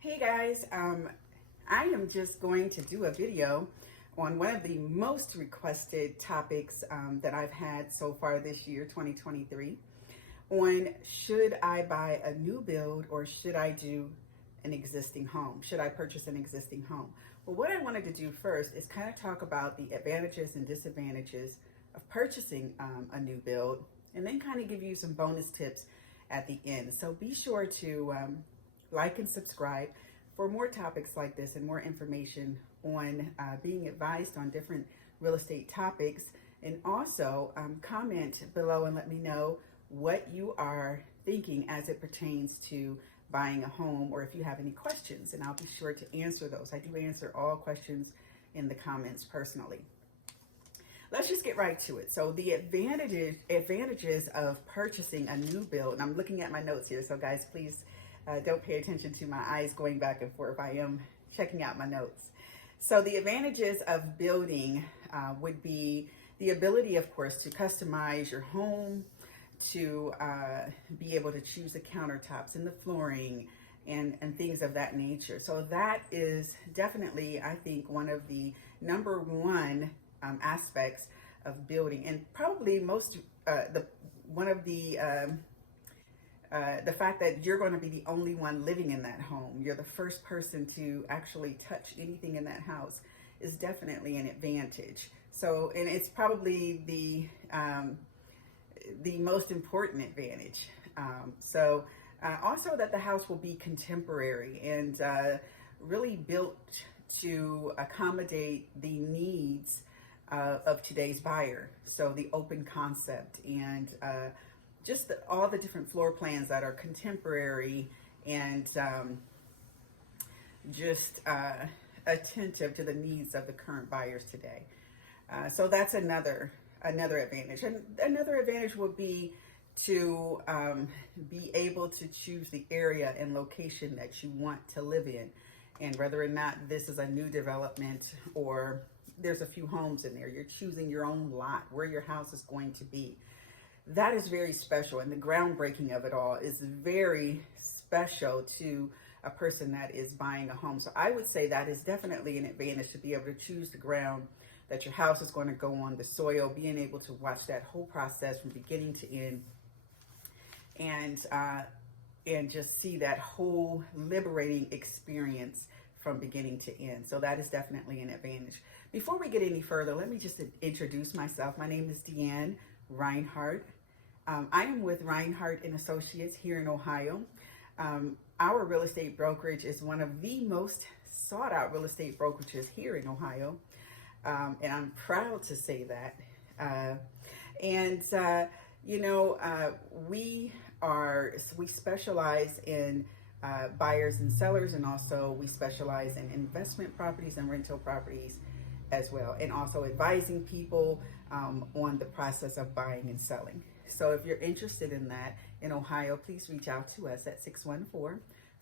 Hey guys, I am just going to do a video on one of the most requested topics that I've had so far this year, 2023, on should I buy a new build or should I do an existing home? Should I purchase an existing home? Well, what I wanted to do first is kind of talk about the advantages and disadvantages of purchasing a new build, and then kind of give you some bonus tips at the end. So be sure to like and subscribe for more topics like this and more information on being advised on different real estate topics. And also comment below and let me know what you are thinking as it pertains to buying a home, or if you have any questions, and I'll be sure to answer those. I do answer all questions in the comments personally. Let's just get right to it. So the advantages of purchasing a new build, and I'm looking at my notes here, so guys, please don't pay attention to my eyes going back and forth. I am checking out my notes. So the advantages of building would be the ability, of course, to customize your home, to be able to choose the countertops and the flooring and things of that nature. So that is definitely, I think, one of the number one aspects of building, and probably one of the fact that you're going to be the only one living in that home. You're the first person to actually touch anything in that house is definitely an advantage. So, and it's probably the most important advantage. Also that the house will be contemporary and really built to accommodate the needs of today's buyer. So the open concept and just all the different floor plans that are contemporary and attentive to the needs of the current buyers today. So that's another advantage. And another advantage would be to be able to choose the area and location that you want to live in, and whether or not this is a new development or there's a few homes in there. You're choosing your own lot, where your house is going to be. That is very special, and the groundbreaking of it all is very special to a person that is buying a home. So I would say that is definitely an advantage, to be able to choose the ground that your house is going to go on, the soil, being able to watch that whole process from beginning to end, and just see that whole liberating experience from beginning to end. So that is definitely an advantage. Before we get any further, let me just introduce myself. My name is Deanne Reinhardt. I am with Reinhardt and Associates here in Ohio. Our real estate brokerage is one of the most sought out real estate brokerages here in Ohio. And I'm proud to say that. We specialize in buyers and sellers, and also we specialize in investment properties and rental properties as well, and also advising people on the process of buying and selling. So if you're interested in that in Ohio, please reach out to us at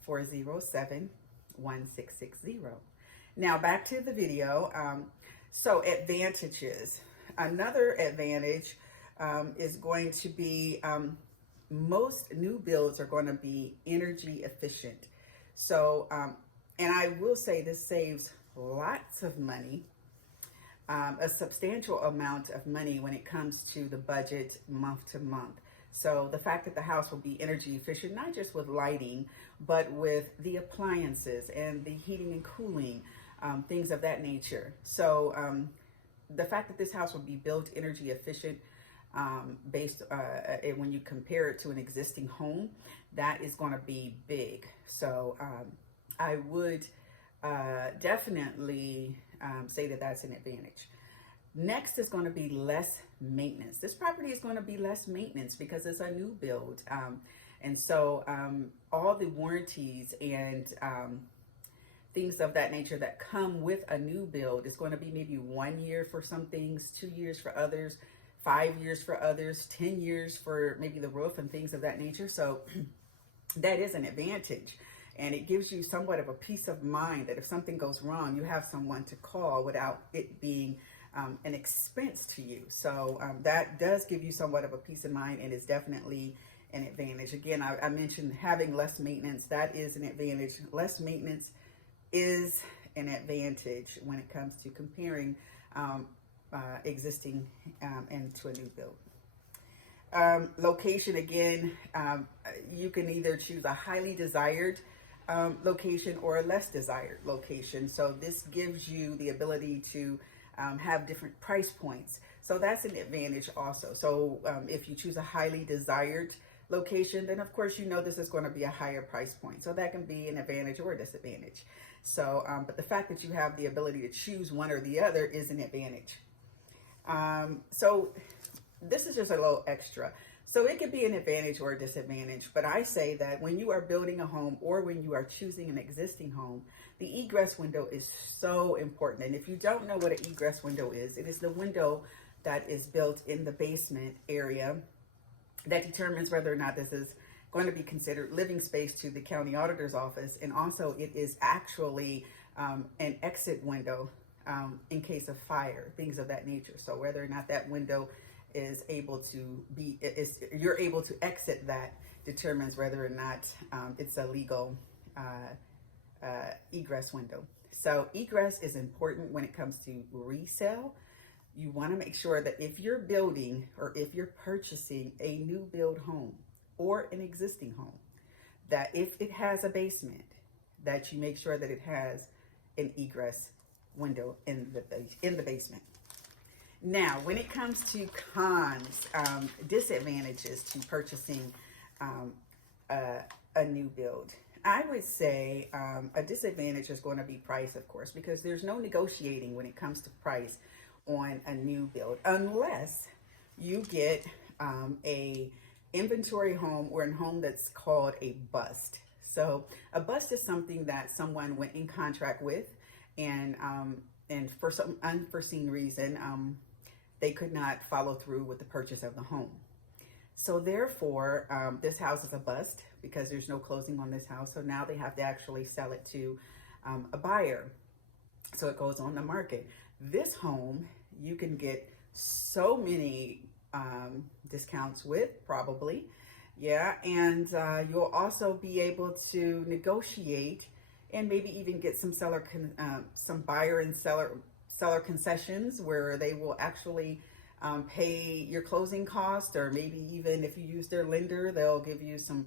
614-407-1660. Now back to the video. So advantages. Another advantage is going to be most new builds are going to be energy efficient. So, and I will say this saves lots of money, a substantial amount of money when it comes to the budget month to month. So the fact that the house will be energy efficient, not just with lighting, but with the appliances and the heating and cooling, things of that nature. So the fact that this house will be built energy efficient, based when you compare it to an existing home, that is going to be big. So I would definitely say that that's an advantage. Next is going to be less maintenance. This property is going to be less maintenance because it's a new build. And so all the warranties and things of that nature that come with a new build is going to be maybe 1 year for some things, 2 years for others, 5 years for others, 10 years for maybe the roof and things of that nature. So that is an advantage. And it gives you somewhat of a peace of mind that if something goes wrong, you have someone to call without it being an expense to you. So that does give you somewhat of a peace of mind, and is definitely an advantage. Again, I mentioned having less maintenance. That is an advantage. Less maintenance is an advantage when it comes to comparing existing and to a new build. Location, again, you can either choose a highly desired location or a less desired location. So this gives you the ability to have different price points. So that's an advantage also. So if you choose a highly desired location, then of course you know this is going to be a higher price point. So that can be an advantage or a disadvantage. So, but the fact that you have the ability to choose one or the other is an advantage. So this is just a little extra. So it could be an advantage or a disadvantage, but I say that when you are building a home or when you are choosing an existing home, the egress window is so important. And if you don't know what an egress window is, it is the window that is built in the basement area that determines whether or not this is going to be considered living space to the county auditor's office. And also it is actually an exit window in case of fire, things of that nature. So whether or not that window is able to be, you're able to exit that determines whether or not it's a legal egress window. So egress is important when it comes to resale. You want to make sure that if you're building or if you're purchasing a new build home or an existing home, that if it has a basement, that you make sure that it has an egress window in the basement. Now, when it comes to cons, disadvantages to purchasing a new build, I would say a disadvantage is going to be price, of course, because there's no negotiating when it comes to price on a new build, unless you get a inventory home or a home that's called a bust. So a bust is something that someone went in contract with, and for some unforeseen reason, they could not follow through with the purchase of the home. So therefore, this house is a bust because there's no closing on this house. So now they have to actually sell it to a buyer. So it goes on the market. This home, you can get so many discounts with, probably. Yeah, and you'll also be able to negotiate and maybe even get some some buyer and seller concessions where they will actually pay your closing cost, or maybe even if you use their lender, they'll give you some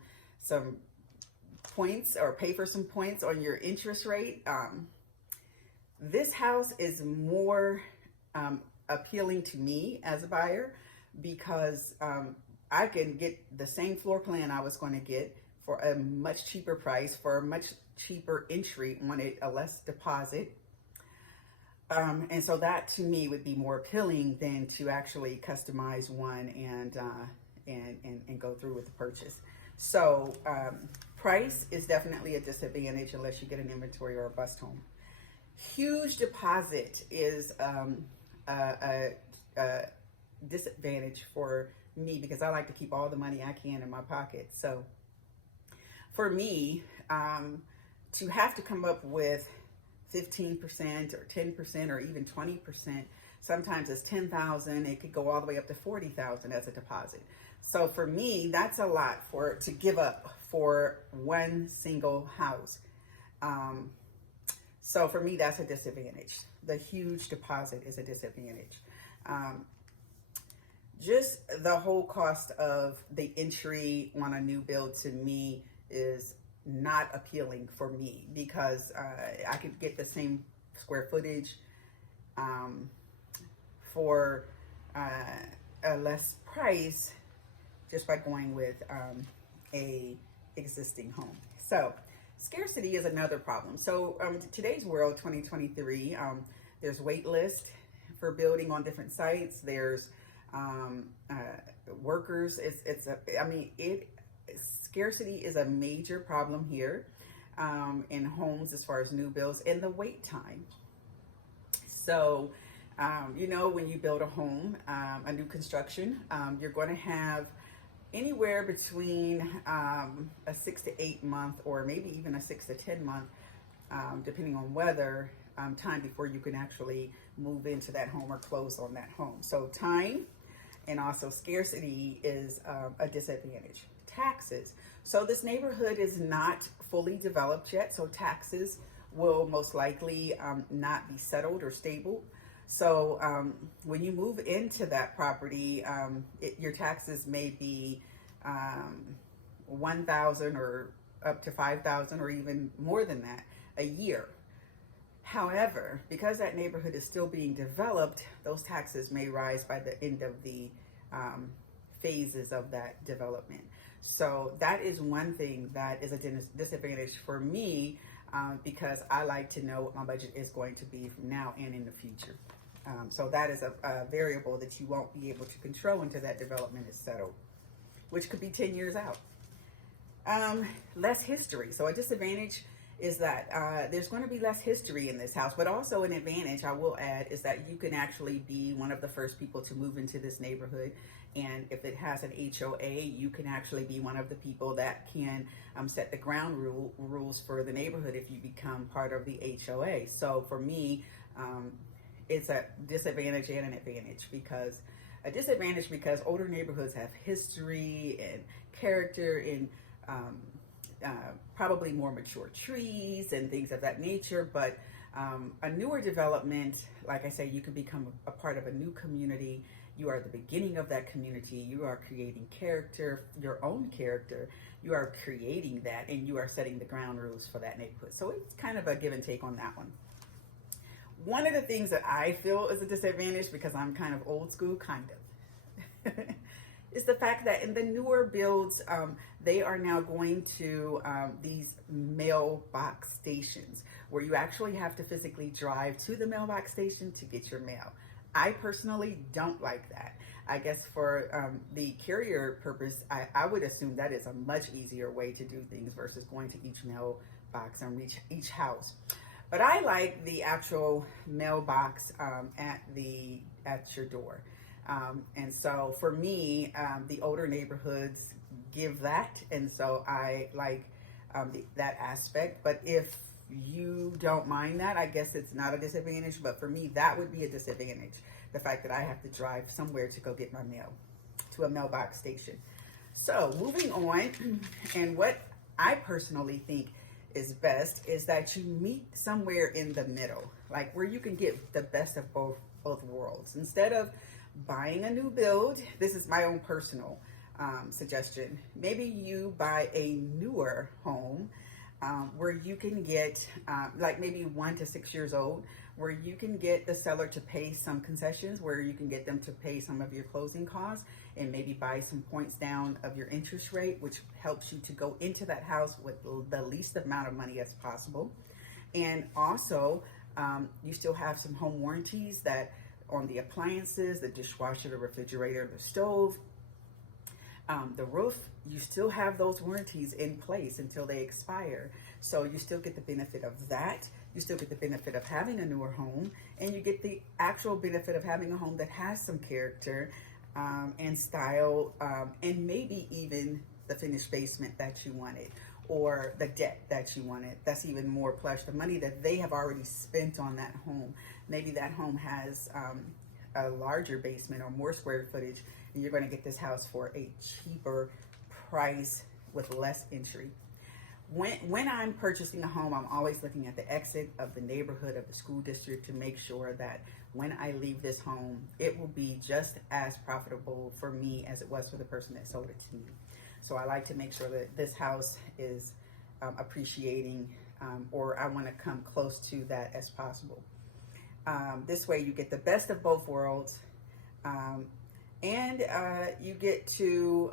points or pay for some points on your interest rate. This house is more appealing to me as a buyer because I can get the same floor plan I was going to get for a much cheaper price, for a much cheaper entry on it, a less deposit. And so that to me would be more appealing than to actually customize one and go through with the purchase. So price is definitely a disadvantage unless you get an inventory or a bust home. Huge deposit is a disadvantage for me because I like to keep all the money I can in my pocket. So for me, to have to come up with 15% or 10% or even 20%, sometimes it's 10,000. It could go all the way up to 40,000 as a deposit. So for me, that's a lot to give up for one single house. So for me, that's a disadvantage. The huge deposit is a disadvantage. Just the whole cost of the entry on a new build to me is not appealing for me because I could get the same square footage for a less price just by going with a existing home. So scarcity is another problem. So today's world, 2023, there's wait list for building on different sites. There's workers. Scarcity is a major problem here in homes as far as new builds, and the wait time. So, when you build a home, a new construction, you're going to have anywhere between a 6 to 8 month, or maybe even a 6 to 10 month, depending on weather, time before you can actually move into that home or close on that home. So time and also scarcity is a disadvantage. taxes. So this neighborhood is not fully developed yet, so taxes will most likely not be settled or stable. So when you move into that property, your taxes may be 1,000 or up to 5,000 or even more than that a year. However, because that neighborhood is still being developed, those taxes may rise by the end of the phases of that development. So that is one thing that is a disadvantage for me, because I like to know what my budget is going to be from now and in the future. So that is a variable that you won't be able to control until that development is settled, which could be 10 years out. Less history. So a disadvantage is that there's going to be less history in this house, but also an advantage, I will add, is that you can actually be one of the first people to move into this neighborhood. And if it has an HOA, you can actually be one of the people that can set the ground rules for the neighborhood if you become part of the HOA. So for me, it's a disadvantage and an advantage. Because a disadvantage because older neighborhoods have history and character and probably more mature trees and things of that nature. But a newer development, like I say, you can become a part of a new community. You are the beginning of that community. You are creating character, your own character. You are creating that, and you are setting the ground rules for that neighborhood. So it's kind of a give and take on that one. One of the things that I feel is a disadvantage, because I'm kind of old school, is the fact that in the newer builds, they are now going to these mailbox stations where you actually have to physically drive to the mailbox station to get your mail. I personally don't like that. I guess for the carrier purpose, I would assume that is a much easier way to do things versus going to each mailbox and reach each house. But I like the actual mailbox at your door. And so for me, the older neighborhoods give that. And so I like that aspect. But if you don't mind that, I guess it's not a disadvantage. But for me, that would be a disadvantage. The fact that I have to drive somewhere to go get my mail, to a mailbox station. So moving on, and what I personally think is best is that you meet somewhere in the middle, like where you can get the best of both worlds. Instead of buying a new build, this is my own personal suggestion. Maybe you buy a newer home where you can get like maybe 1 to 6 years old, where you can get the seller to pay some concessions, where you can get them to pay some of your closing costs and maybe buy some points down of your interest rate, which helps you to go into that house with the least amount of money as possible. And also, you still have some home warranties that on the appliances, the dishwasher, the refrigerator, the stove, the roof, you still have those warranties in place until they expire. So you still get the benefit of that. You still get the benefit of having a newer home, and you get the actual benefit of having a home that has some character and style, and maybe even the finished basement that you wanted, or the deck that you wanted. That's even more plush. The money that they have already spent on that home. Maybe that home has a larger basement or more square footage, and you're going to get this house for a cheaper price with less entry. When I'm purchasing a home, I'm always looking at the exit of the neighborhood, of the school district, to make sure that when I leave this home, it will be just as profitable for me as it was for the person that sold it to me. So I like to make sure that this house is appreciating, or I want to come close to that as possible. This way you get the best of both worlds, and you get to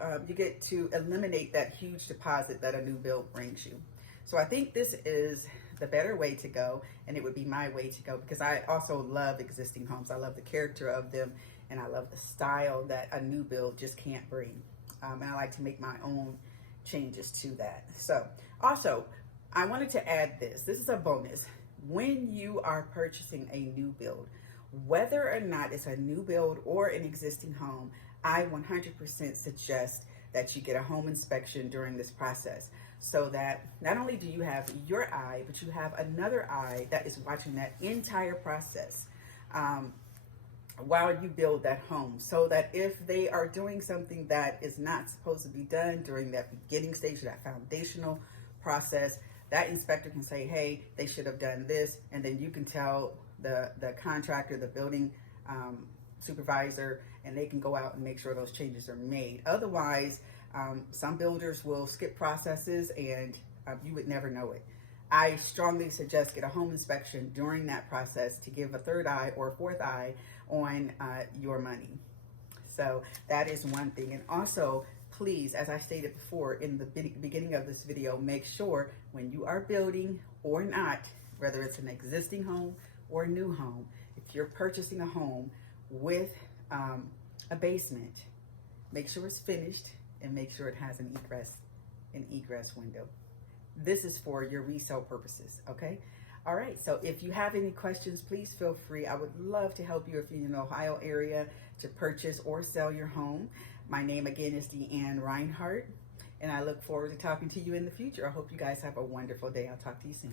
eliminate that huge deposit that a new build brings you. So I think this is the better way to go, and it would be my way to go, because I also love existing homes. I love the character of them, and I love the style that a new build just can't bring. And I like to make my own changes to that. So also, I wanted to add this. This is a bonus. When you are purchasing a new build, whether or not it's a new build or an existing home, I 100% suggest that you get a home inspection during this process, so that not only do you have your eye, but you have another eye that is watching that entire process. while you build that home, so that if they are doing something that is not supposed to be done during that beginning stage of that foundational process, that inspector can say, hey, they should have done this, and then you can tell the contractor, the building supervisor, and they can go out and make sure those changes are made. Otherwise, some builders will skip processes and you would never know it. I strongly suggest get a home inspection during that process to give a third eye or a fourth eye on your money. So that is one thing. And also, please, as I stated before in the beginning of this video, make sure when you are building or not, whether it's an existing home or a new home, if you're purchasing a home with a basement, make sure it's finished and make sure it has an egress window. This is for your resale purposes, okay? All right, so if you have any questions, please feel free. I would love to help you if you're in the Ohio area to purchase or sell your home. My name again is Deanne Reinhardt, and I look forward to talking to you in the future. I hope you guys have a wonderful day. I'll talk to you soon.